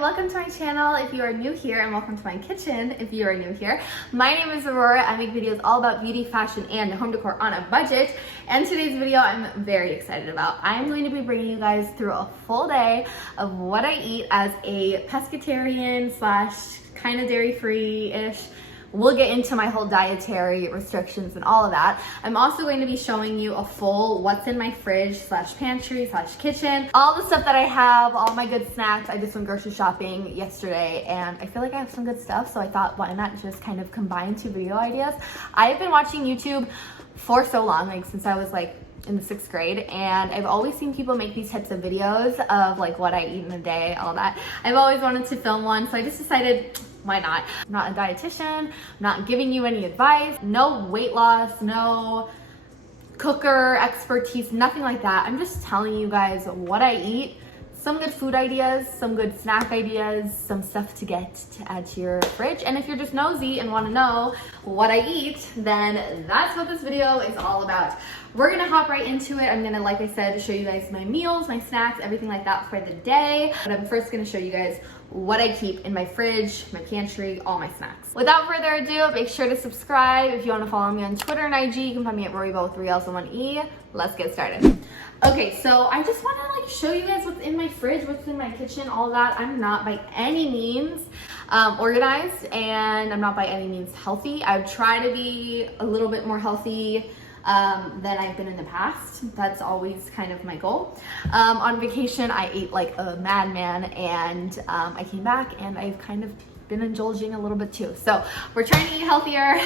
Welcome to my channel if you are new here, and welcome to my kitchen if you are new here. My name is Aurora. I make videos all about beauty, fashion, and home decor on a budget. And today's video I'm very excited about. I'm going to be bringing you guys through a full day of what I eat as a pescatarian slash kind of dairy-free-ish. We'll get into my whole dietary restrictions and all of that. I'm also going to be showing you a full what's in my fridge slash pantry slash kitchen. All the stuff that I have, all my good snacks. I just went grocery shopping yesterday and I feel like I have some good stuff. So I thought, why not just kind of combine two video ideas? I've been watching YouTube for so long, like since I was like in the 6th grade, and I've always seen people make these types of videos of like what I eat in a day, all that. I've always wanted to film one, so I just decided, why not? I'm not a dietitian, I'm not giving you any advice, no weight loss, no cooker expertise, nothing like that. I'm just telling you guys what I eat, some good food ideas, some good snack ideas, some stuff to get to add to your fridge. And if you're just nosy and want to know what I eat, then that's what this video is all about. We're gonna hop right into it. I'm gonna, like I said, show you guys my meals, my snacks, everything like that for the day. But I'm first gonna show you guys what I keep in my fridge, my pantry, all my snacks. Without further ado, make sure to subscribe. If you want to follow me on Twitter and IG, you can find me at Rorybo with 3 L's and 1 E. Let's get started. Okay, so I just want to like show you guys what's in my fridge, what's in my kitchen, all that. I'm not by any means organized, and I'm not by any means healthy. I've tried to be a little bit more healthy than I've been in the past. That's always kind of my goal. On vacation, I ate like a madman, and I came back and I've kind of been indulging a little bit too. So we're trying to eat healthier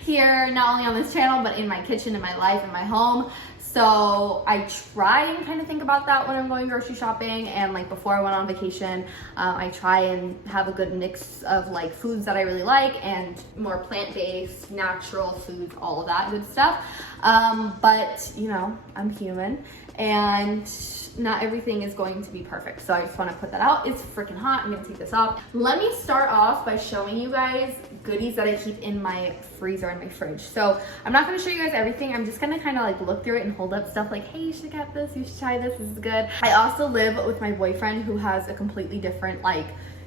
here, not only on this channel, but in my kitchen, in my life, in my home. So I try and kind of think about that when I'm going grocery shopping, and like before I went on vacation, I try and have a good mix of like foods that I really like and more plant-based, natural foods, all of that good stuff. But you know, I'm human and not everything is going to be perfect. So I just want to put that out. It's freaking hot. I'm gonna take this off. Let me start off by showing you guys goodies that I keep in my freezer and my fridge. So I'm not gonna show you guys everything. I'm just gonna kind of like look through it and hold up stuff like, hey, you should get this, you should try this is good. I also live with my boyfriend who has a completely different like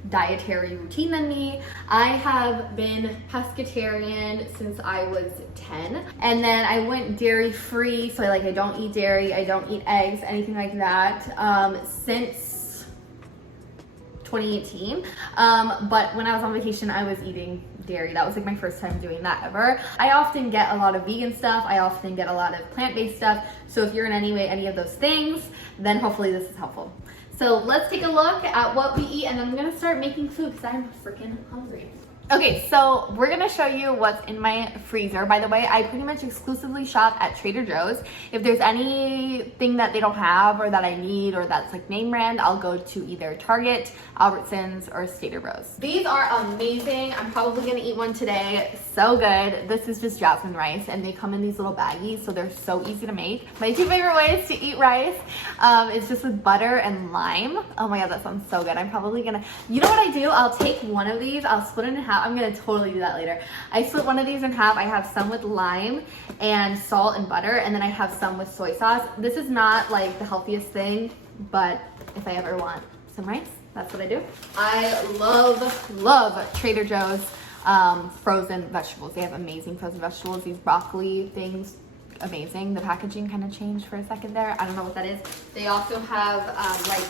dietary routine than me. I have been pescatarian since I was 10, and then I went dairy free, so I don't eat dairy, I don't eat eggs, anything like that, since 2018. But when I was on vacation, I was eating dairy. That was like my first time doing that ever. I often get a lot of vegan stuff, I often get a lot of plant-based stuff, so if you're in any way any of those things, then hopefully this is helpful. So let's take a look at what we eat, and then I'm gonna start making food because I'm freaking hungry. Okay, so we're gonna show you what's in my freezer. By the way, I pretty much exclusively shop at Trader Joe's. If there's anything that they don't have or that I need or that's like name brand, I'll go to either Target, Albertsons, or Stater Bros. These are amazing. I'm probably gonna eat one today. So good. This is just Jasmine Rice, and they come in these little baggies, so they're so easy to make. My 2 favorite ways to eat rice is just with butter and lime. Oh my God, that sounds so good. I'm probably gonna, you know what I do? I'll take one of these, I'll split it in half. I'm gonna totally do that later. I split one of these in half. I have some with lime and salt and butter, and then I have some with soy sauce. This is not like the healthiest thing, but if I ever want some rice, that's what I do. I love Trader Joe's frozen vegetables. They have amazing frozen vegetables. These broccoli things, amazing. The packaging kind of changed for a second there. I don't know what that is. They also have like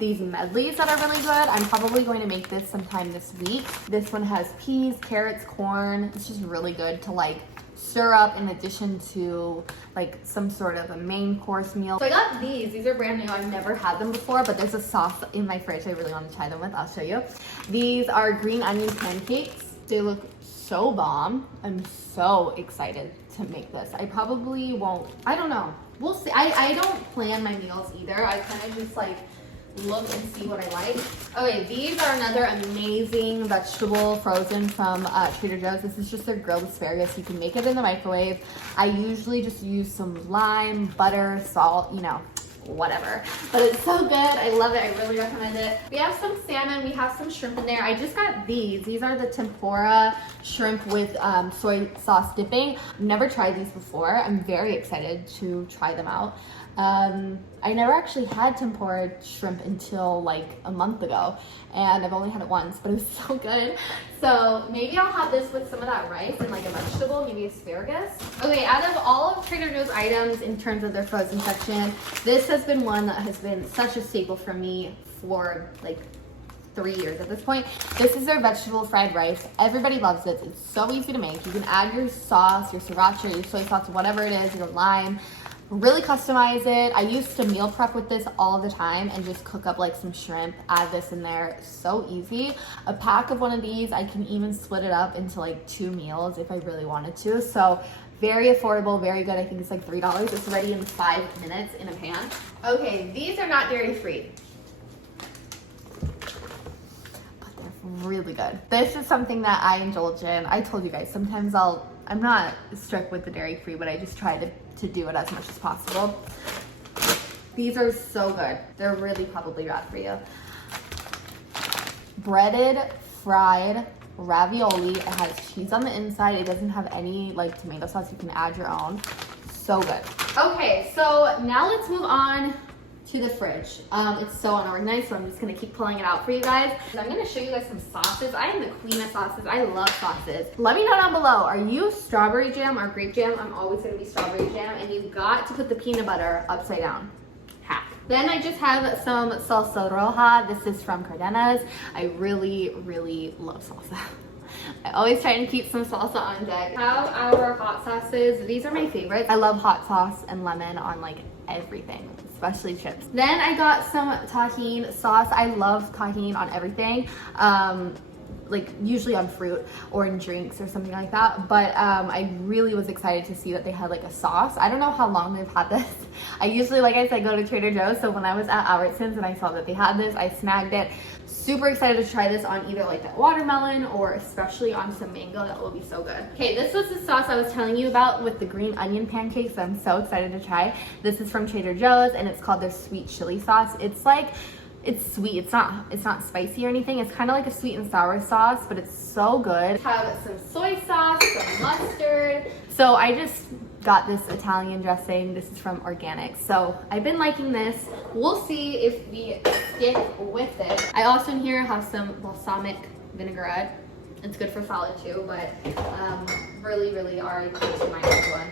these medleys that are really good. I'm probably going to make this sometime this week. This one has peas, carrots, corn. It's just really good to like stir up in addition to like some sort of a main course meal. So I got these. These are brand new. I've never had them before, but there's a sauce in my fridge I really want to try them with. I'll show you. These are green onion pancakes. They look so bomb. I'm so excited to make this. I probably won't, I don't know. We'll see. I don't plan my meals either. I kind of just like look and see what I like. Okay, these are another amazing vegetable frozen from Trader Joe's. This is just their grilled asparagus. You can make it in the microwave. I usually just use some lime, butter, salt, you know, whatever. But it's so good. I love it. I really recommend it. We have some salmon. We have some shrimp in there. I just got these. These are the tempura shrimp with soy sauce dipping. I've never tried these before. I'm very excited to try them out. I never actually had tempura shrimp until like a month ago, and I've only had it once, but it was so good. So maybe I'll have this with some of that rice and like a vegetable, maybe asparagus. Okay, out of all of Trader Joe's items in terms of their frozen section, this has been one that has been such a staple for me for like 3 years at this point. This is their vegetable fried rice. Everybody loves this. It's so easy to make. You can add your sauce, your sriracha, your soy sauce, whatever it is, your lime. Really customize it. I used to meal prep with this all the time and just cook up like some shrimp, add this in there. So easy. A pack of one of these, I can even split it up into like 2 meals if I really wanted to. So very affordable, very good. I think it's like $3. It's ready in 5 minutes in a pan. Okay, these are not dairy free, but they're really good. This is something that I indulge in. I told you guys, sometimes I'm not strict with the dairy free, but I just try to do it as much as possible. These are so good. They're really probably bad for you. Breaded, fried ravioli. It has cheese on the inside. It doesn't have any like tomato sauce. You can add your own. So good. Okay, so now let's move on to the fridge. It's so unorganized, so I'm just gonna keep pulling it out for you guys. I'm gonna show you guys some sauces. I am the queen of sauces. I love sauces. Let me know down below, are you strawberry jam or grape jam? I'm always gonna be strawberry jam, and you've got to put the peanut butter upside down. Hack. Then I just have some salsa roja. This is from Cardenas. I really, really love salsa. I always try to keep some salsa on deck. I have our hot sauces. These are my favorites. I love hot sauce and lemon on like everything, especially chips. Then I got some Tajin sauce. I love Tajin on everything. Like usually on fruit or in drinks or something like that. But I really was excited to see that they had like a sauce. I don't know how long they've had this. I usually, like I said, go to Trader Joe's. So when I was at Albertsons and I saw that they had this, I snagged it. Super excited to try this on either like that watermelon or especially on some mango. That will be so good. Okay, this was the sauce I was telling you about with the green onion pancakes. I'm so excited to try. This is from Trader Joe's and it's called their sweet chili sauce. It's like, it's sweet. It's not spicy or anything. It's kind of like a sweet and sour sauce, but it's so good. Have some soy sauce, some mustard. So I just got this Italian dressing. This is from Organic. So I've been liking this. We'll see if we stick with it. I also in here have some balsamic vinaigrette. It's good for salad too, but really, really are good to my one.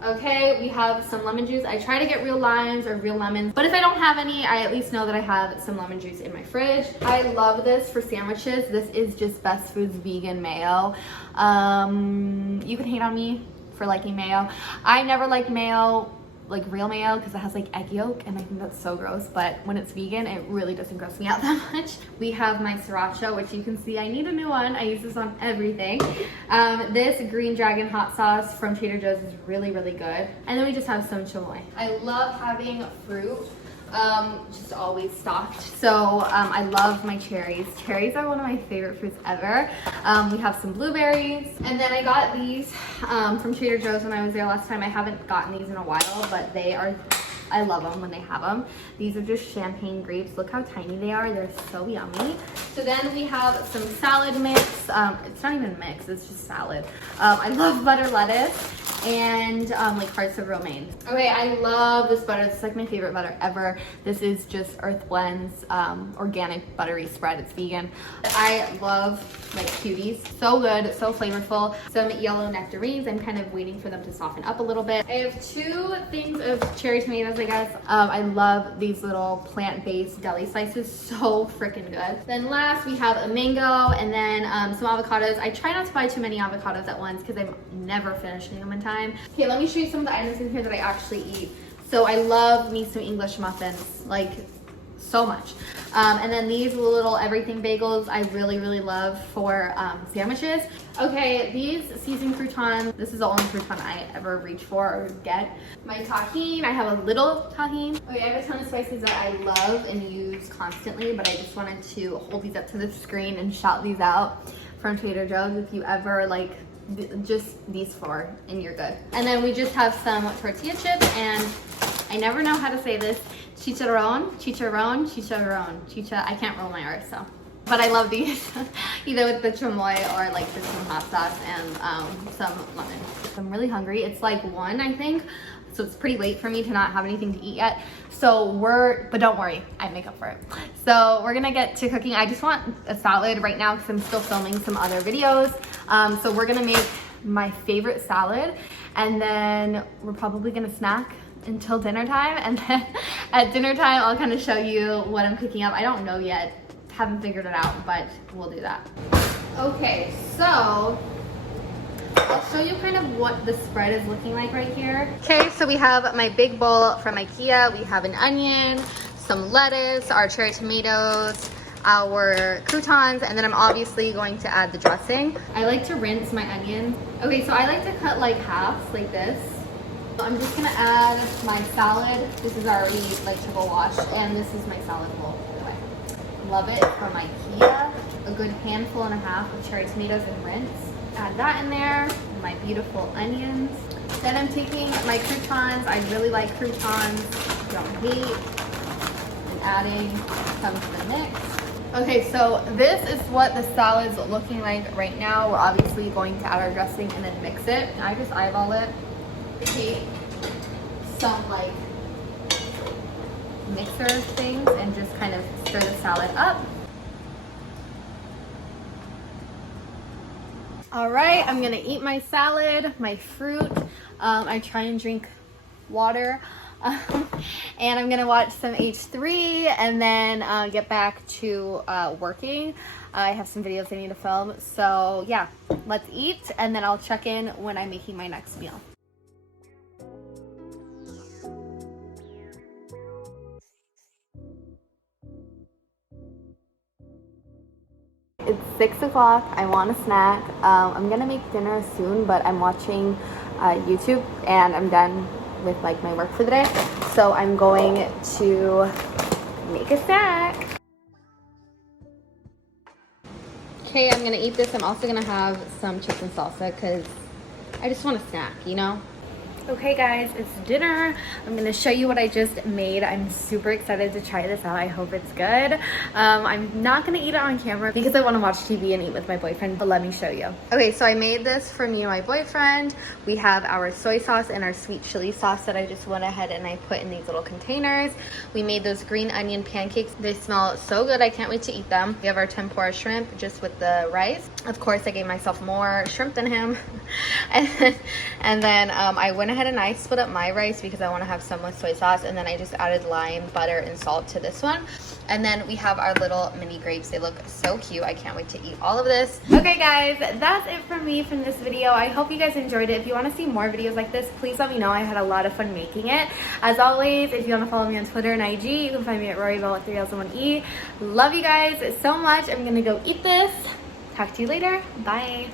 Okay, we have some lemon juice. I try to get real limes or real lemons, but if I don't have any, I at least know that I have some lemon juice in my fridge. I love this for sandwiches. This is just Best Foods vegan mayo. You can hate on me for liking mayo. I never like mayo, like real mayo, because it has like egg yolk and I think that's so gross, but when it's vegan it really doesn't gross me out that much. We have my sriracha, which you can see I need a new one. I use this on everything. This green dragon hot sauce from Trader Joe's is really, really good. And then we just have some chamoy. I love having fruit just always stocked. So I love my cherries. Cherries are one of my favorite fruits ever. We have some blueberries, and then I got these from Trader Joe's when I was there last time. I haven't gotten these in a while, but they are, I love them when they have them. These are just champagne grapes. Look how tiny they are. They're so yummy. So then we have some salad mix. It's not even mix, it's just salad. I love butter lettuce and like hearts of romaine. Okay, I love this butter. It's like my favorite butter ever. This is just Earth Blend's organic buttery spread. It's vegan. I love like cuties. So good, so flavorful. Some yellow nectarines. I'm kind of waiting for them to soften up a little bit. I have 2 things of cherry tomatoes, I guess. I love these little plant-based deli slices. So freaking good. Then last we have a mango and then some avocados. I try not to buy too many avocados at once because I'm never finishing them in time. Okay, let me show you some of the items in here that I actually eat. So I love me some English muffins, like so much. And then these little everything bagels I really, really love for sandwiches. Okay, these seasoned croutons, this is the only crouton I ever reach for or get. My tahini, I have a little tahini. Okay, I have a ton of spices that I love and use constantly, but I just wanted to hold these up to the screen and shout these out from Trader Joe's if you ever like just these 4 and you're good. And then we just have some tortilla chips, and I never know how to say this, I can't roll my R, so. But I love these, either with the chamoy or like just some hot sauce and some lemon. I'm really hungry. It's like 1, I think. So it's pretty late for me to not have anything to eat yet. So but don't worry, I make up for it. So we're gonna get to cooking. I just want a salad right now because I'm still filming some other videos. So we're gonna make my favorite salad, and then we're probably gonna snack until dinner time. And then at dinner time, I'll kind of show you what I'm cooking up. I don't know yet, haven't figured it out, but we'll do that. Okay, so I'll show you kind of what the spread is looking like right here. Okay, so we have my big bowl from IKEA. We have an onion, some lettuce, our cherry tomatoes, our croutons, and then I'm obviously going to add the dressing. I like to rinse my onion. Okay, so I like to cut like halves like this. I'm just gonna add my salad. This is already like triple washed, and this is my salad bowl, by the way. Love it, from IKEA. A good handful and a half of cherry tomatoes and rinse. Add that in there, my beautiful onions. Then I'm taking my croutons. I really like croutons, don't hate, and adding some to the mix. Okay, so this is what the salad's looking like right now. We're obviously going to add our dressing and then mix it. I just eyeball it. Take some like mixer things and just kind of stir the salad up. All right, I'm gonna eat my salad, my fruit. I try and drink water. And I'm gonna watch some H3 and then get back to working. I have some videos I need to film. So yeah, let's eat, and then I'll check in when I'm making my next meal. It's 6 o'clock. I want a snack. I'm gonna make dinner soon, but I'm watching YouTube, and I'm done with like my work for the day. So I'm going to make a snack. Okay, I'm gonna eat this. I'm also gonna have some chips and salsa because I just want a snack, you know? Okay guys, it's dinner. I'm gonna show you what I just made. I'm super excited to try this out. I hope it's good. I'm not gonna eat it on camera because I wanna watch TV and eat with my boyfriend, but let me show you. Okay, so I made this for me and my boyfriend. We have our soy sauce and our sweet chili sauce that I just went ahead and I put in these little containers. We made those green onion pancakes. They smell so good, I can't wait to eat them. We have our tempura shrimp just with the rice. Of course, I gave myself more shrimp than him. and then I went ahead and I split up my rice because I want to have some with soy sauce, and then I just added lime, butter, and salt to this one. And then we have our little mini grapes. They look so cute. I can't wait to eat all of this. Okay guys, that's it from me from this video. I hope you guys enjoyed it. If you want to see more videos like this, please let me know. I had a lot of fun making it. As always, if you want to follow me on Twitter and IG, you can find me at RoryBell3Ls1E. Love you guys so much. I'm gonna go eat this. Talk to you later. Bye.